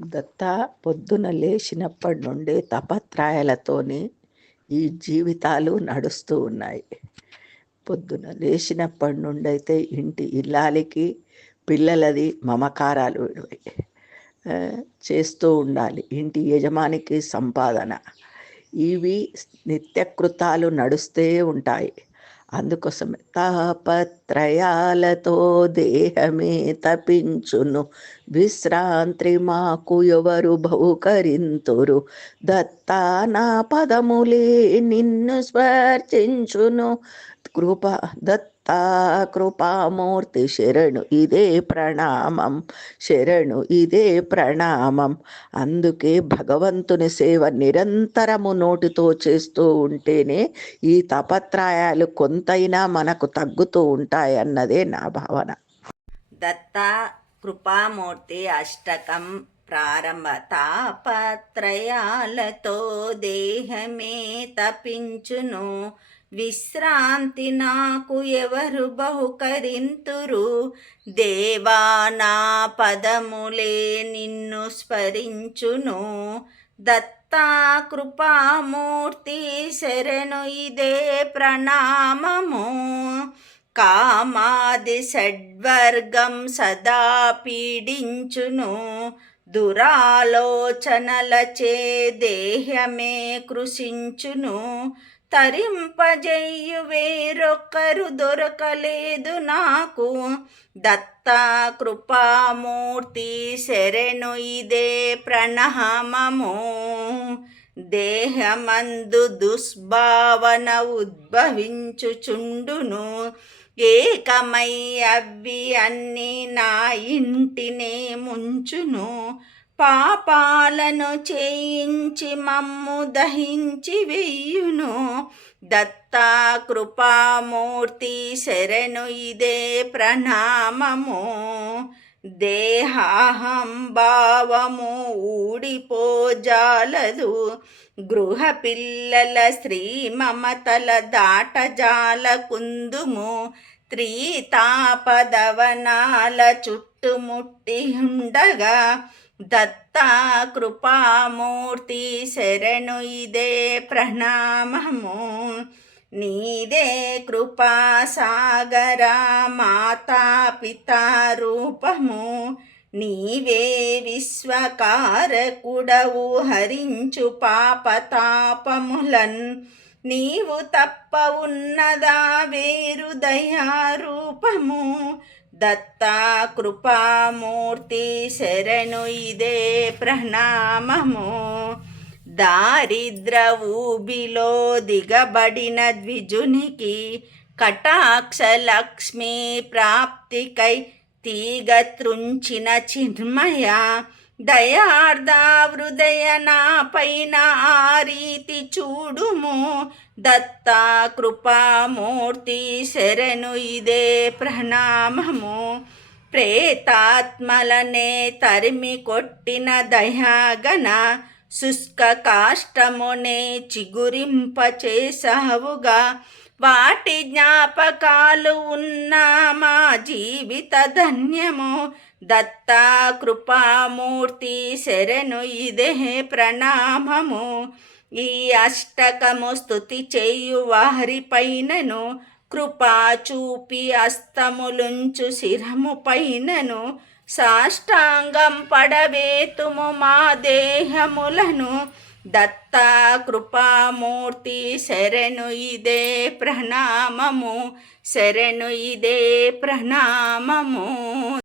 దత్త పొద్దున లేచినప్పటి నుండి తపత్రాయాలతోని ఈ జీవితాలు నడుస్తూ ఉన్నాయి. పొద్దున లేచినప్పటి నుండి అయితే ఇంటి ఇల్లాలికి పిల్లలది మమకారాలు చేస్తూ ఉండాలి. ఇంటి యజమానికి సంపాదన, ఇవి నిత్యకృతాలు నడుస్తూ ఉంటాయి. అందుకోసమే తాపత్రయాలతో దేహమే తపించును, విశ్రాంతి మాకు ఎవరు బహుకరింతురు, దత్తా నా పదములే నిన్ను స్పర్శించును, కృప దత్తా కృపామూర్తి శరణు ఇదే ప్రణామం, శరణు ఇదే ప్రణామం. అందుకే భగవంతుని సేవ నిరంతరము నోటితో చేస్తూ ఉంటేనే ఈ తపత్రాయాలు కొంతైనా మనకు తగ్గుతూ ఉంటాయన్నదే నా భావన. దత్తా కృపామూర్తి అష్టకం ప్రారంభ. తాపత్రయాలతో దేహమే తపించును, విశ్రాంతి నాకు ఎవరు బహుకరింతురు, దేవా నా పదములే నిన్ను స్మరించును, దత్తా కృపామూర్తి శరణు ఇదే ప్రణామము. కామాది షడ్వర్గం సదా పీడించును, దురాలోచనలచే దేహమే కృషించును, తరింపజెయ్యు వేరొక్కరు దొరకలేదు నాకు, దత్తా కృపామూర్తి శరణు ఇదే ప్రణామము. దేహమందు దుష్భావన ఉద్భవించుచుండును, ఏకమై అవి అన్ని నా ఇంటినే ముంచును, పాపాలను చేయించి మమ్ము దహించి వెయ్యును, దత్తా కృపామూర్తి శరణు ఇదే ప్రణామము. దేహాహంభావము ఊడిపోజాలదు, గృహ పిల్లల శ్రీ మమతల దాటజాల కుందుము, త్రితాపదవనాల చుట్టుముట్టి ఉండగా, దత్తా కృపామూర్తి శరణు ఇదే ప్రణామము. నీదే కృపాసాగరా మాతా పితా రూపము, నీవే విశ్వకారకుడవు హరించు పాపతాపములన్, నీవు తప్ప ఉన్నదా వేరు దయారూపము, దత్తా కృపామూర్తి శరణు ఇదే ప్రణామము. దారిద్ర ఊబిలో దిగబడిన ద్విజునికి కటాక్ష లక్ష్మీ ప్రాప్తికై తీగ త్రుంచిన చిన్మయ, దయార్ధ హృదయ నా పైన ఆ రీతి చూడుము, దత్తా కృపామూర్తి శరణు ఇదే ప్రణామము. ప్రేతాత్మలనే తరిమి కొట్టిన దయాగణ, శుష్క కాష్టమునే చిగురింపచేసావుగా, వాటి జ్ఞాపకాలు ఉన్న మా జీవిత ధన్యము, దత్తా కృపామూర్తి శరణు ఇదే ప్రణామము. ఈ అష్టకము స్తుతి చేయు వారి పైనను, కృపా చూపి అస్తములుంచు శిరము పైనను, సాష్టాంగం పడవేతుము మా దేహములను, దత్తా కృపామూర్తి శరణు ఇదే ప్రణామము, శరణు ఇదే ప్రణామము.